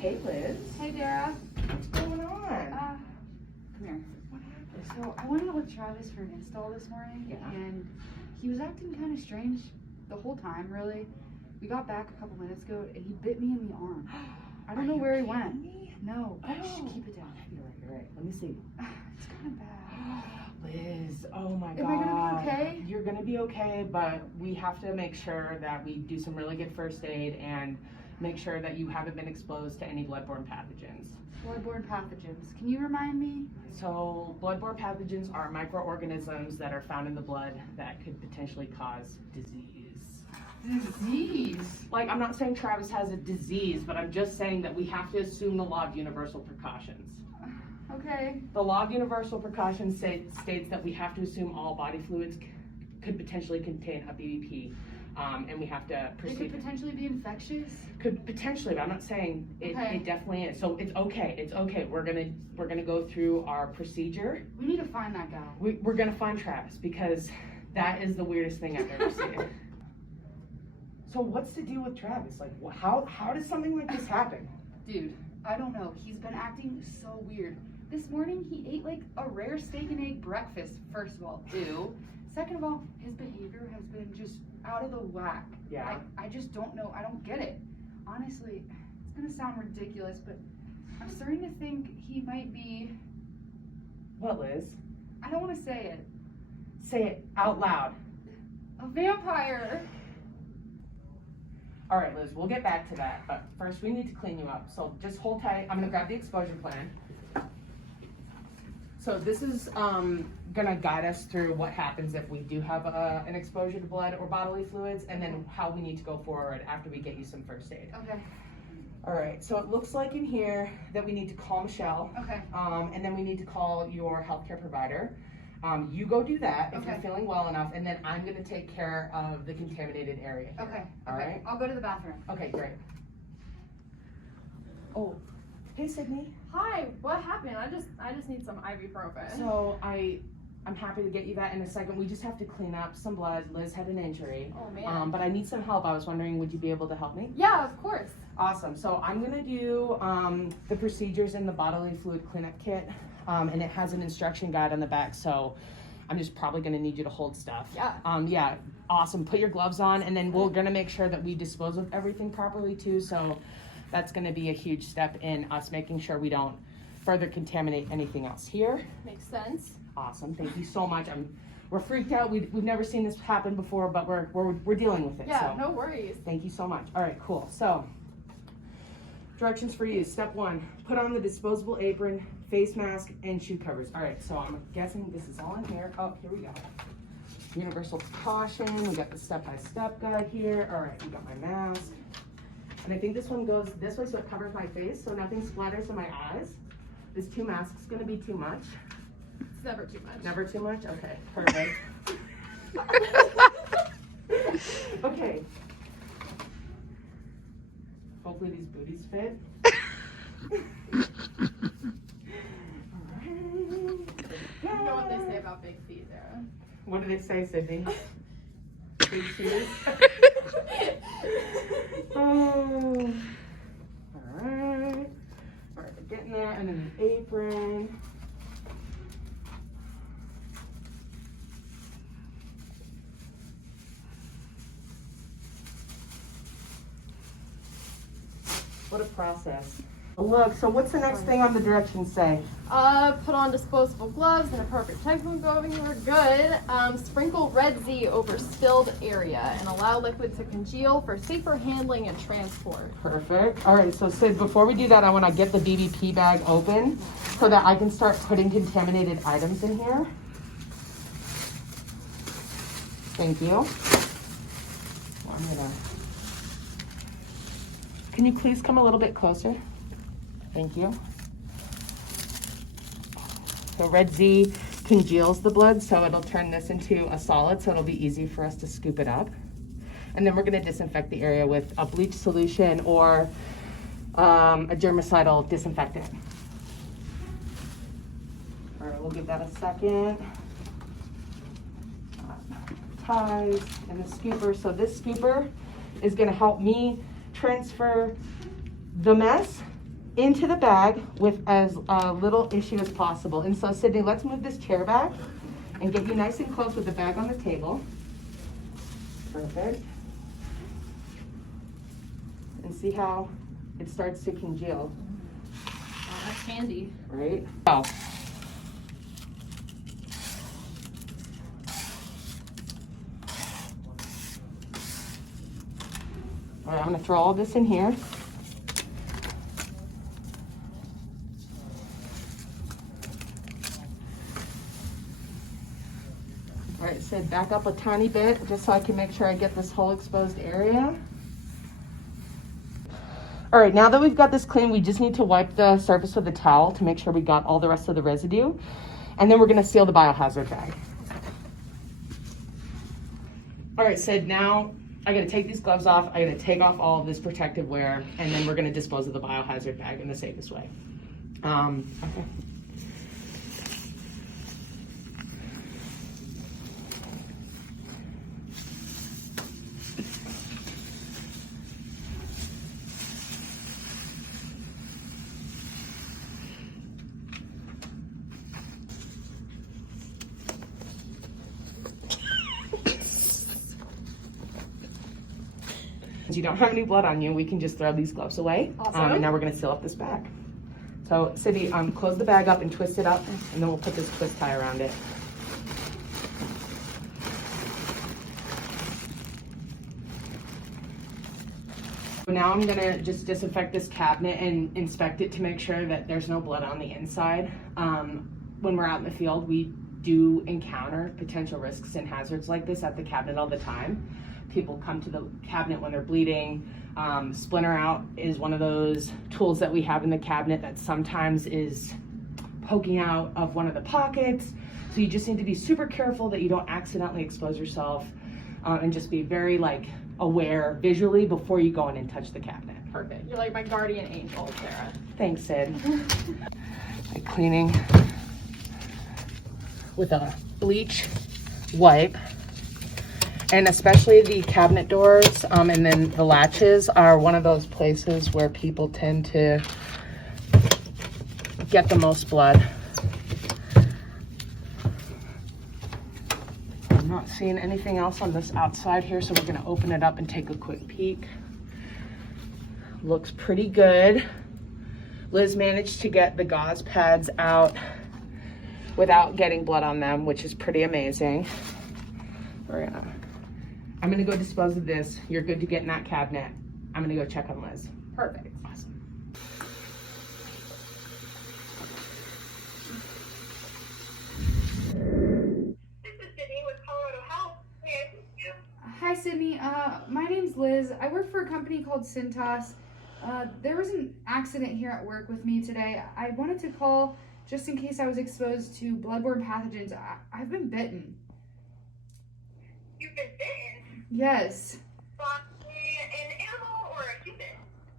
Hey, Liz. Hey, Dara. What's going on? Come here. What happened? So I went out with Travis for an install this morning, Yeah. and he was acting kind of strange the whole time, really. We got back a couple minutes ago, and he bit me in the arm. I don't know where he went. No. Oh. Shh, keep it down. You're right. Let me see. It's kind of bad. Liz, oh my God. Am I gonna be okay? You're gonna be okay, but we have to make sure that we do some really good first aid and make sure that you haven't been exposed to any bloodborne pathogens. Bloodborne pathogens. Can you remind me? So bloodborne pathogens are microorganisms that are found in the blood that could potentially cause disease. Disease. Like, I'm not saying Travis has a disease, but I'm just saying that we have to assume the law of universal precautions. Okay. The law of universal precautions states that we have to assume all body fluids could potentially contain a BVP, and we have to It proceed. could potentially be infectious. Could potentially, but I'm not saying it, Okay. it definitely is. So it's okay. It's okay. We're gonna go through our procedure. We need to find that guy. We're gonna find Travis because that is the weirdest thing I've ever seen. So what's the deal with Travis? Like, how does something like this happen? Dude, I don't know. He's been acting so weird. This morning, he ate like a rare steak and egg breakfast, first of all. Ew. Second of all, his behavior has been just out of the whack. Yeah. I just don't know. I don't get it. Honestly, it's gonna sound ridiculous, but I'm starting to think he might be, What, Liz? I don't want to say it, Say it out loud. a vampire. All right, Liz, we'll get back to that, but first we need to clean you up. So just hold tight. I'm gonna grab the exposure plan. So this is gonna guide us through what happens if we do have an exposure to blood or bodily fluids, and then how we need to go forward after we get you some first aid. Okay. All right, so it looks like in here that we need to call Michelle, Okay. and then we need to call your healthcare provider. You go do that if you're Okay. feeling well enough, and then I'm gonna take care of the contaminated area here. Okay. All Okay. right? I'll go to the bathroom. Okay, great. Oh, hey Sydney. Hi, what happened? I just need some ibuprofen. So I'm happy to get you that in a second. We just have to clean up some blood. Liz had an injury. Oh man. But I need some help. I was wondering, would you be able to help me? Yeah, of course. Awesome. So I'm gonna do the procedures in the bodily fluid cleanup kit, and it has an instruction guide on the back. So I'm just probably gonna need you to hold stuff. Yeah. Yeah. Awesome. Put your gloves on, and then we're gonna make sure that we dispose of everything properly too. So that's gonna be a huge step in us making sure we don't further contaminate anything else here. Makes sense. Awesome. Thank you so much. We're freaked out. We've never seen this happen before, but we're dealing with it. Yeah, so. no worries. Thank you so much. All right, cool. So, directions for you. Step 1, put on the disposable apron, face mask, and shoe covers. All right, so I'm guessing this is all in here. Oh, here we go. Universal precaution. We got the step-by-step guide here. All right, we got my mask. And I think this one goes this way so it covers my face so nothing splatters in my eyes. This 2 masks gonna be too much. It's never too much. Never too much? Okay, perfect. Okay. Hopefully these booties fit. You know what they say about big feet, Sarah. What do they say, Sydney? Big shoes? Oh. Alright. Alright, we're getting there. And then the apron. What a process. Look, so what's the next thing on the directions say? Put on disposable gloves and appropriate technical clothing. We're good. Sprinkle Red Z over spilled area and allow liquid to congeal for safer handling and transport. Perfect. All right, so Sid, before we do that, I want to get the BVP bag open so that I can start putting contaminated items in here. Thank you. Can you please come a little bit closer? Thank you. So Red Z congeals the blood, so it'll turn this into a solid, so it'll be easy for us to scoop it up. And then we're gonna disinfect the area with a bleach solution or a germicidal disinfectant. All right, we'll give that a second. Ties and the scooper. So this scooper is gonna help me transfer the mess into the bag with as little issue as possible. And so Sydney, let's move this chair back and get you nice and close with the bag on the table. Perfect. And see how it starts to congeal, Oh, that's handy. right? Oh. All right, I'm gonna throw all this in here. All right, Sid, back up a tiny bit just so I can make sure I get this whole exposed area. All right, now that we've got this clean, we just need to wipe the surface with a towel to make sure we got all the rest of the residue. And then we're gonna seal the biohazard bag. All right, Sid, now I gotta take these gloves off. I gotta take off all of this protective wear, and then we're gonna dispose of the biohazard bag in the safest way. Okay. You don't have any blood on you, we can just throw these gloves away. Awesome. And now we're gonna seal up this bag. So Sydney, close the bag up and twist it up, and then we'll put this twist tie around it. Now I'm gonna just disinfect this cabinet and inspect it to make sure that there's no blood on the inside. When we're out in the field, we do encounter potential risks and hazards like this at the cabinet all the time. People come to the cabinet when they're bleeding. Splinter out is one of those tools that we have in the cabinet that sometimes is poking out of one of the pockets. So you just need to be super careful that you don't accidentally expose yourself, and just be very aware visually before you go in and touch the cabinet. Perfect. You're like my guardian angel, Sarah. Thanks, Sid. Cleaning with a bleach wipe. And especially the cabinet doors, and then the latches are one of those places where people tend to get the most blood. I'm not seeing anything else on this outside here, so we're gonna open it up and take a quick peek. Looks pretty good. Liz managed to get the gauze pads out without getting blood on them, which is pretty amazing. I'm gonna go dispose of this. You're good to get in that cabinet. I'm gonna go check on Liz. Perfect. Awesome. This is Sydney with Colorado Health. May I assist you? Hi, Sydney. My name's Liz. I work for a company called Cintas. There was an accident here at work with me today. I wanted to call just in case I was exposed to bloodborne pathogens. I've been bitten. You've been bitten Yes. by an animal or a human?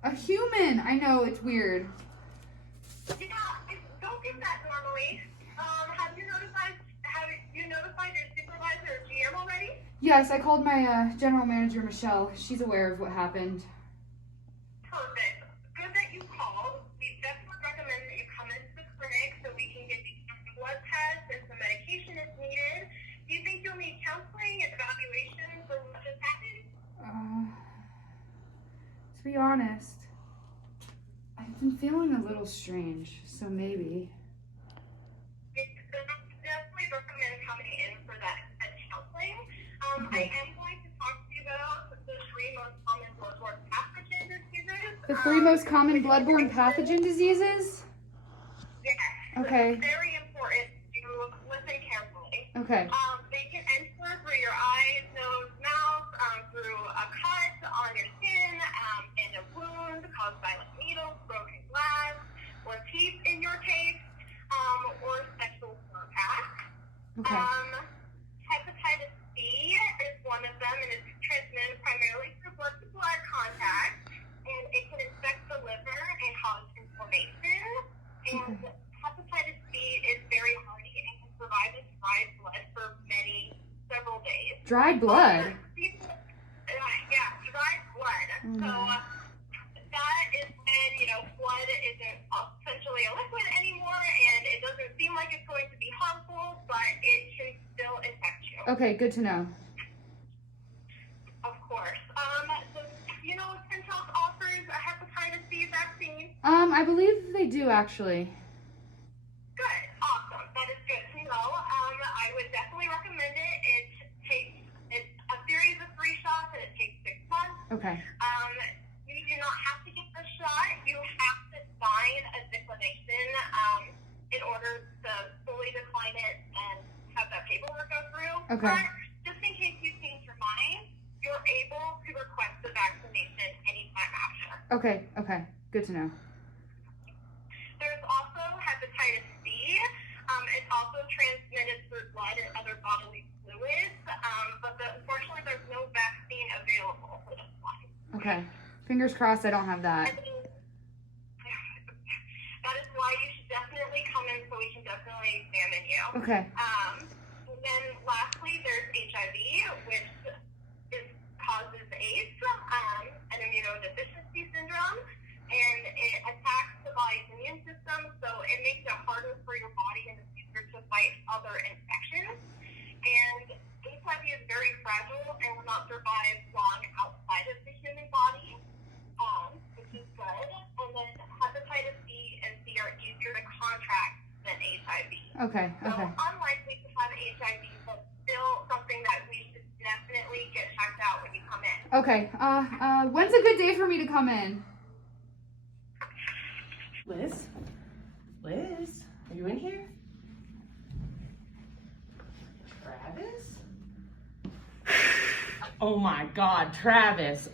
A human! I know, it's weird. Yeah, don't get that normally. Have you notified your supervisor or GM already? Yes, I called my general manager, Michelle. She's aware of what happened. Perfect. Good that you called. We definitely recommend that you come into the clinic so we can get these blood tests and some medication if needed. Do you think you'll need counseling and evaluation for what just happened? To be honest, I've been feeling a little strange, so maybe. Definitely recommend coming in for that counseling. I am going to talk to you about the three most common bloodborne pathogen diseases. The three most common bloodborne pathogen diseases? Yes. Okay. It's very important to listen carefully. Okay. They can enter through your eyes, nose, mouth, through a cut on your skin, in a wound caused by needles, broken glass, or teeth in your case, or sexual contact. Okay. Hepatitis B is one of them, and it's transmitted primarily through blood-to-blood contact, and it can infect the liver and cause inflammation. And hepatitis B is very hardy and can survive in dried blood for several days. Dried blood? Yeah, dried blood. So that is when, blood isn't Okay, good to know. Of course. So, you know, if Centos offers a hepatitis C vaccine? I believe they do actually. Good. Awesome. That is good to know. I would definitely recommend it. It's a series of 3 shots and it takes 6 months. Okay. You do not have to get the shot. You have to sign a declination in order to fully decline it and have that paperwork go through. Okay. But just in case you change your mind, you're able to request the vaccination anytime after. Okay. Good to know. There's also hepatitis C. It's also transmitted through blood and other bodily fluids, but unfortunately there's no vaccine available for this one. Okay. Fingers crossed I don't have that. That is why you should definitely come in so we can definitely examine you. Okay. And then lastly, there's HIV, which causes AIDS, an immunodeficiency syndrome, and it attacks the body's immune system, so it makes it harder for your body in the future to fight other infections. And HIV is very fragile and will not survive long outside of the human body, which is good. And then hepatitis B and C are easier to contract than HIV. Okay. So unlikely to have HIV, but still something that we should definitely get checked out when you come in. Okay. When's a good day for me to come in? Liz? Liz? Are you in here? Travis? Oh my God, Travis.